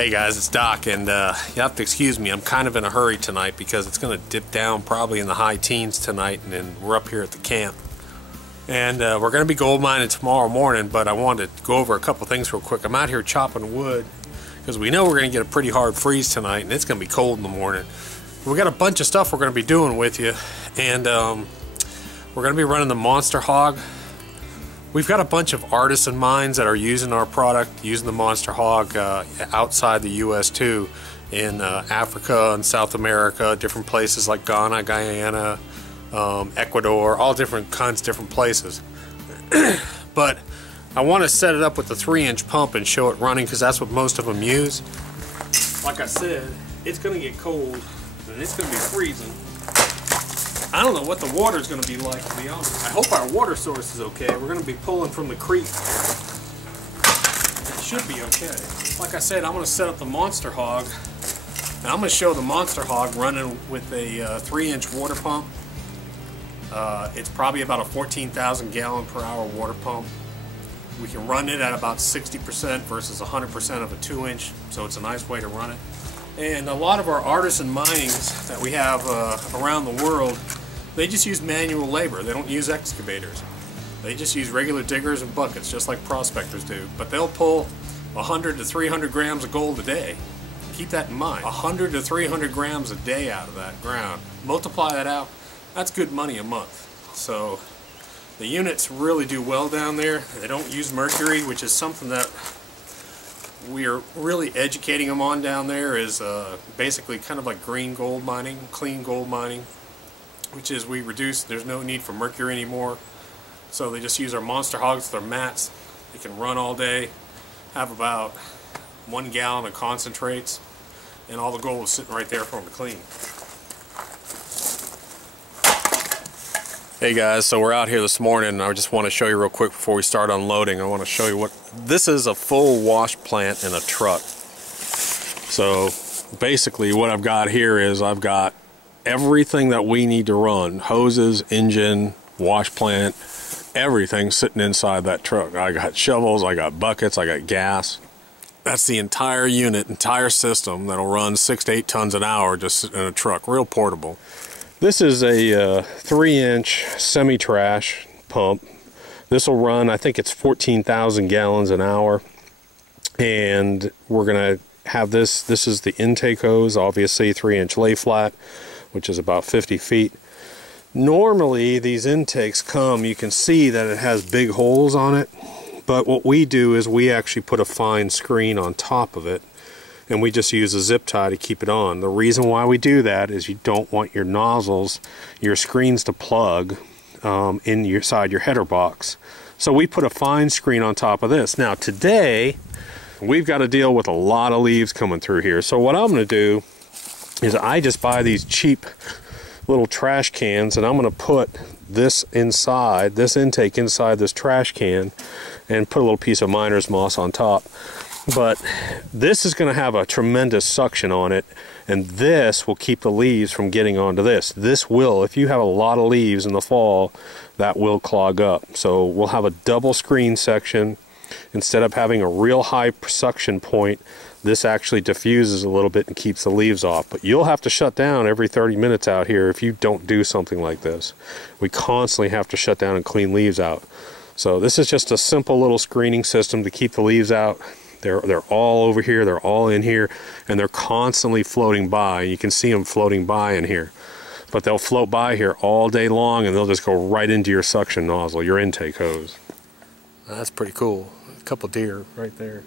Hey guys, it's Doc, and you have to excuse me. I'm kind of in a hurry tonight because it's going to dip down probably in the high teens tonight, and then we're up here at the camp. And we're going to be gold mining tomorrow morning, but I wanted to go over a couple things real quick. I'm out here chopping wood because we know we're going to get a pretty hard freeze tonight, and it's going to be cold in the morning. We got a bunch of stuff we're going to be doing with you, and we're going to be running the Monster Hog. We've got a bunch of artisan mines that are using our product, using the Monster Hog outside the U.S. too, in Africa and South America, different places like Ghana, Guyana, Ecuador, all different kinds, different places. But I want to set it up with the 3-inch pump and show it running because that's what most of them use. Like I said, it's going to get cold and it's going to be freezing. I don't know what the water's going to be like, to be honest. I hope our water source is okay. We're going to be pulling from the creek. It should be okay. Like I said, I'm going to set up the Monster Hog. Now I'm going to show the Monster Hog running with a 3-inch water pump. It's probably about a 14,000 gallon per hour water pump. We can run it at about 60% versus 100% of a 2-inch, so it's a nice way to run it. And a lot of our artisan minings that we have around the world, they just use manual labor. They don't use excavators. They just use regular diggers and buckets, just like prospectors do. But they'll pull 100 to 300 grams of gold a day. Keep that in mind. 100 to 300 grams a day out of that ground. Multiply that out, that's good money a month. So the units really do well down there. They don't use mercury, which is something that we are really educating them on down there, is basically kind of like green gold mining, clean gold mining, which is there's no need for mercury anymore. So they just use our Monster Hogs, their mats. They can run all day, have about 1 gallon of concentrates, and all the gold is sitting right there for them to clean. Hey guys, so we're out here this morning, and I just want to show you real quick before we start unloading. I want to show you what this is: a full wash plant in a truck. So basically what I've got here is I've got everything that we need to run: hoses, engine, wash plant, everything sitting inside that truck. I got shovels, I got buckets, I got gas. That's the entire unit, entire system that'll run 6 to 8 tons an hour just in a truck, real portable. This is a 3-inch semi-trash pump. This will run, I think it's 14,000 gallons an hour. And we're going to have this is the intake hose, obviously 3-inch lay flat, which is about 50 feet. Normally these intakes come, you can see that it has big holes on it. But what we do is we actually put a fine screen on top of it, and we just use a zip tie to keep it on. The reason why we do that is you don't want your nozzles, your screens to plug inside your header box. So we put a fine screen on top of this. Now today, we've got to deal with a lot of leaves coming through here. So what I'm going to do is I just buy these cheap little trash cans, and I'm going to put this inside, this intake inside this trash can, and put a little piece of miner's moss on top. But this is going to have a tremendous suction on it, and this will keep the leaves from getting onto this. This will, if you have a lot of leaves in the fall, that will clog up. So we'll have a double screen section. Instead of having a real high suction point, this actually diffuses a little bit and keeps the leaves off. But you'll have to shut down every 30 minutes out here if you don't do something like this. We constantly have to shut down and clean leaves out. So this is just a simple little screening system to keep the leaves out. They're all over here, they're all in here, and they're constantly floating by. You can see them floating by in here. But they'll float by here all day long, and they'll just go right into your suction nozzle, your intake hose. That's pretty cool. A couple deer right there.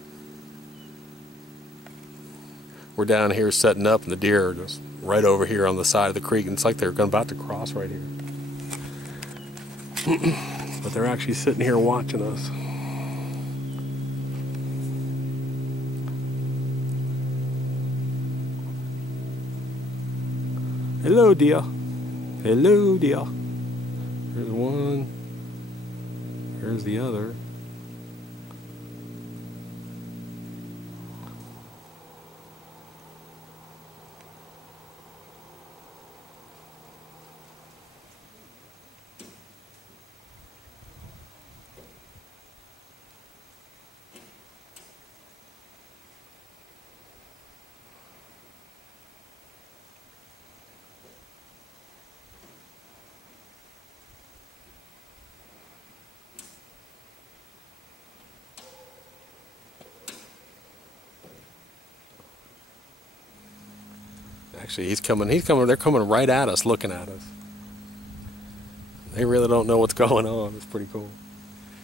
We're down here setting up, and the deer are just right over here on the side of the creek, and it's like they're about to cross right here. But they're actually sitting here watching us. Hello, dear. Hello, dear. Here's one. Here's the other. Actually, he's coming, they're coming right at us, looking at us. They really don't know what's going on. It's pretty cool.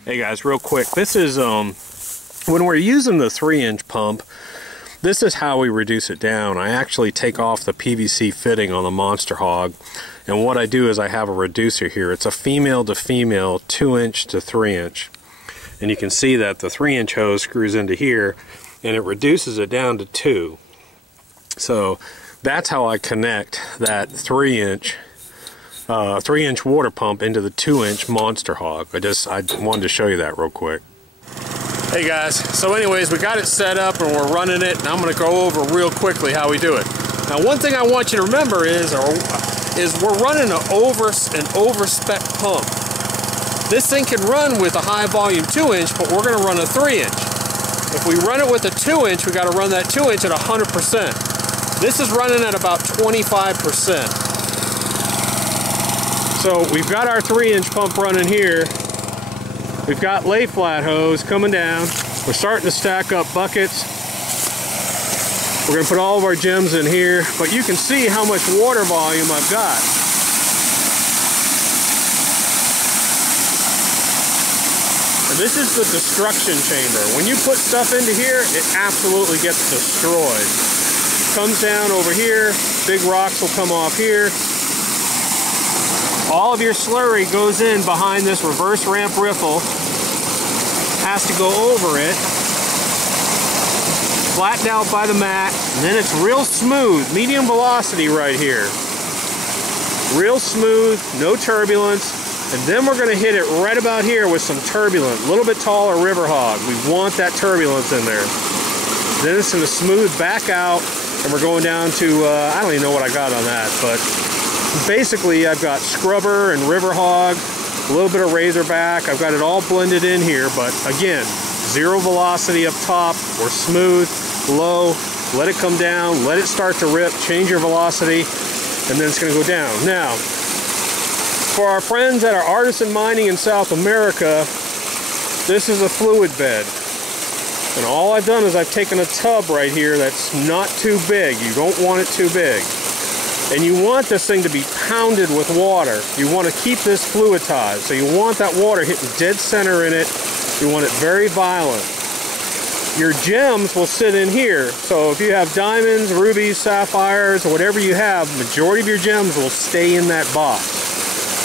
Hey guys, real quick, this is, when we're using the 3-inch pump, this is how we reduce it down. I actually take off the PVC fitting on the Monster Hog, and what I do is I have a reducer here. It's a female to female, 2-inch to 3-inch. And you can see that the 3-inch hose screws into here, and it reduces it down to 2. So that's how I connect that 3-inch water pump into the 2-inch Monster Hog. I wanted to show you that real quick. Hey guys, so anyways, we got it set up and we're running it, and I'm going to go over real quickly how we do it. Now, one thing I want you to remember is we're running an over-spec pump. This thing can run with a high volume 2-inch, but we're going to run a 3-inch. If we run it with a 2-inch, we got to run that 2-inch at 100%. This is running at about 25%. So we've got our 3-inch pump running here. We've got lay flat hose coming down. We're starting to stack up buckets. We're going to put all of our gems in here, but you can see how much water volume I've got. And this is the destruction chamber. When you put stuff into here, it absolutely gets destroyed. Comes down over here, big rocks will come off here. All of your slurry goes in behind this reverse ramp riffle. Has to go over it. Flattened out by the mat. And then it's real smooth. Medium velocity right here. Real smooth, no turbulence. And then we're going to hit it right about here with some turbulent. A little bit taller river hog. We want that turbulence in there. Then it's going to smooth back out. And we're going down to, I don't even know what I got on that, but basically I've got scrubber and river hog, a little bit of razorback. I've got it all blended in here, but again, zero velocity up top. We're smooth, low, let it come down, let it start to rip, change your velocity, and then it's going to go down. Now, for our friends that are artisan mining in South America, this is a fluid bed. And all I've done is I've taken a tub right here that's not too big. You don't want it too big. And you want this thing to be pounded with water. You want to keep this fluidized. So you want that water hitting dead center in it. You want it very violent. Your gems will sit in here. So if you have diamonds, rubies, sapphires, or whatever you have, majority of your gems will stay in that box.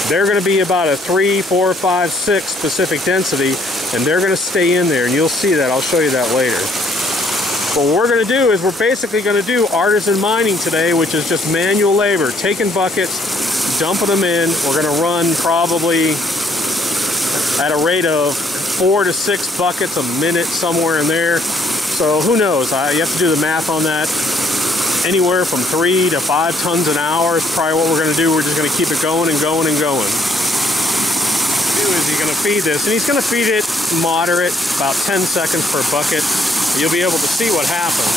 They're going to be about a 3, 4, 5, 6 specific density, and they're going to stay in there, and you'll see that. I'll show you that later. What we're going to do is we're basically going to do artisan mining today, which is just manual labor, taking buckets, dumping them in. We're going to run probably at a rate of 4 to 6 buckets a minute, somewhere in there. So who knows? You have to do the math on that. Anywhere from 3 to 5 tons an hour is probably what we're going to do. We're just going to keep it going and going and going. What he's going to feed this, and he's going to feed it moderate, about 10 seconds per bucket. You'll be able to see what happens.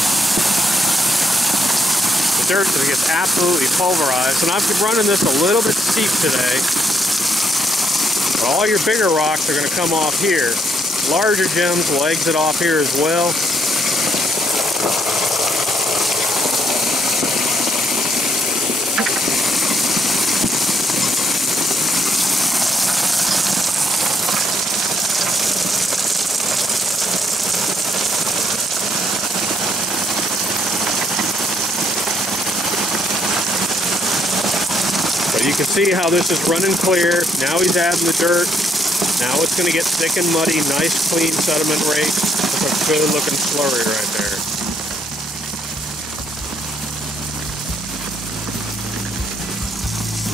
The dirt gets absolutely pulverized, and I've been running this a little bit steep today. But all your bigger rocks are going to come off here. Larger gems will exit off here as well. You can see how this is running clear. Now he's adding the dirt. Now it's going to get thick and muddy. Nice clean sediment rate. That's a good looking slurry right there.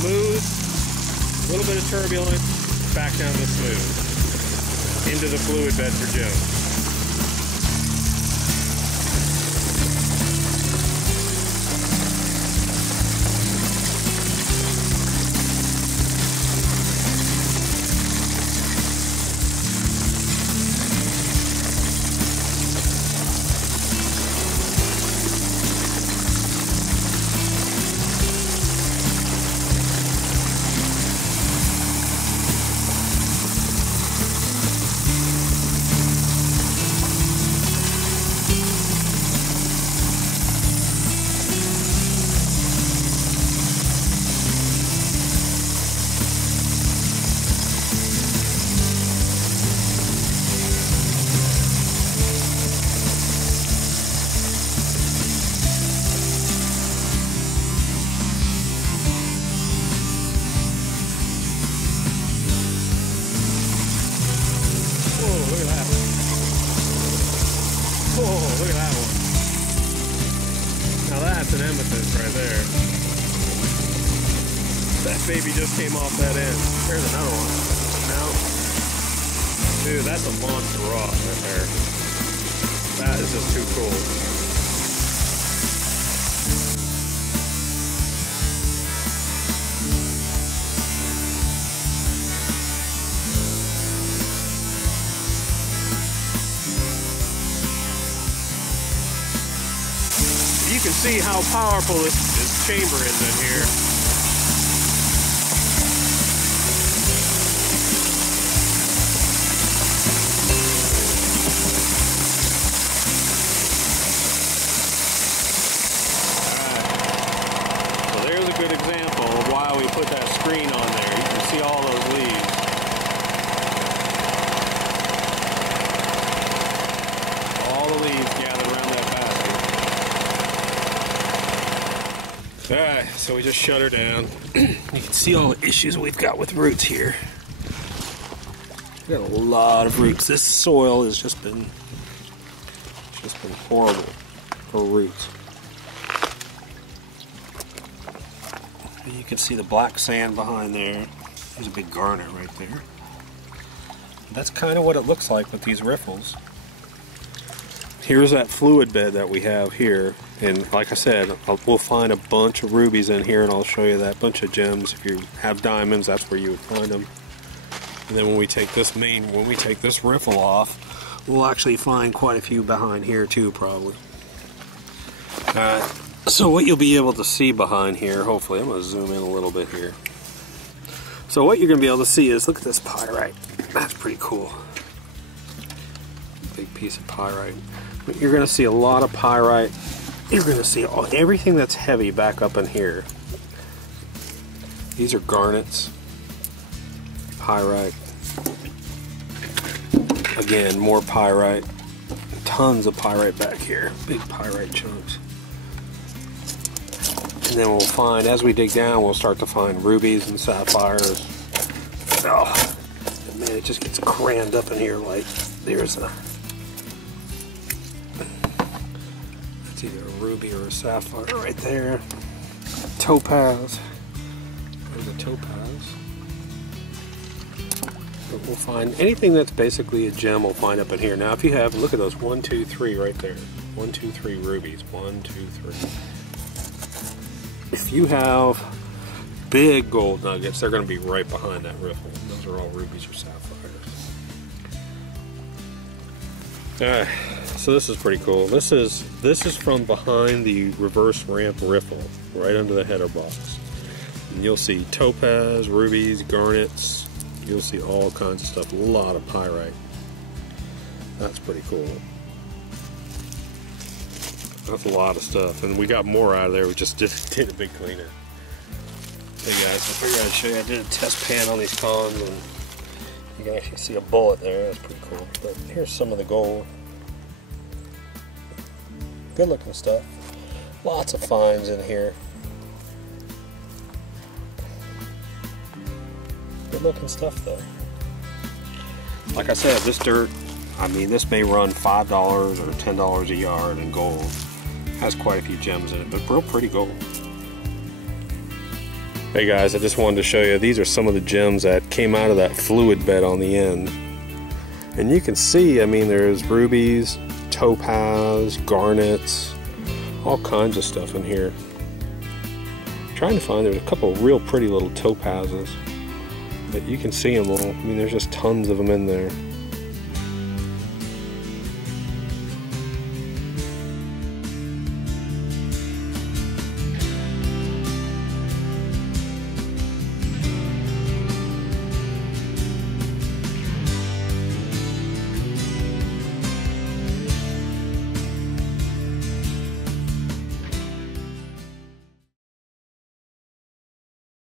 Smooth, a little bit of turbulence, back down to smooth. Into the fluid bed for Joe. look at that. Oh, look at that one. Now that's an amethyst right there. That baby just came off that end. There's another one. Now, dude, that's a monster rock right there. That is just too cool. You can see how powerful this chamber is in here. Good example of why we put that screen on there. You can see all those leaves. All the leaves gathered around that basket. Alright, so we just shut her down. You can see all the issues we've got with roots here. We've got a lot of roots. This soil has just been horrible for roots. You can see the black sand behind there. There's a big garnet right there. That's kind of what it looks like with these riffles. Here's that fluid bed that we have here, and like I said, we'll find a bunch of rubies in here, and I'll show you that bunch of gems. If you have diamonds, that's where you would find them. And then when we take this riffle off, we'll actually find quite a few behind here too, probably. So what you'll be able to see behind here, hopefully, I'm going to zoom in a little bit here. So what you're going to be able to see is, look at this pyrite. That's pretty cool. Big piece of pyrite. But you're going to see a lot of pyrite. You're going to see everything that's heavy back up in here. These are garnets, pyrite. Again, more pyrite. Tons of pyrite back here. Big pyrite chunks. And then we'll find, as we dig down, we'll start to find rubies and sapphires. Oh, man, it just gets crammed up in here like there's a... That's either a ruby or a sapphire right there. Topaz. There's a topaz. But we'll find anything that's basically a gem, we'll find up in here. Now, if you have, look at those 1, 2, 3 right there. 1, 2, 3 rubies. 1, 2, 3. If you have big gold nuggets, they're going to be right behind that riffle. Those are all rubies or sapphires. Alright, so this is pretty cool. This is from behind the reverse ramp riffle, right under the header box. And you'll see topaz, rubies, garnets. You'll see all kinds of stuff. A lot of pyrite. That's pretty cool. That's a lot of stuff, and we got more out of there. We just did a big cleaner. Hey guys, I figured I'd show you. I did a test pan on these cons, and you can actually see a bullet there. That's pretty cool. But here's some of the gold. Good looking stuff. Lots of finds in here. Good looking stuff though. Like I said, this dirt, I mean, this may run $5 or $10 a yard in gold. Has quite a few gems in it, but real pretty gold. Hey guys, I just wanted to show you, these are some of the gems that came out of that fluid bed on the end. And you can see, I mean, there's rubies, topaz, garnets, all kinds of stuff in here. I'm trying to find, there's a couple of real pretty little topazes. But you can see them all. I mean, there's just tons of them in there.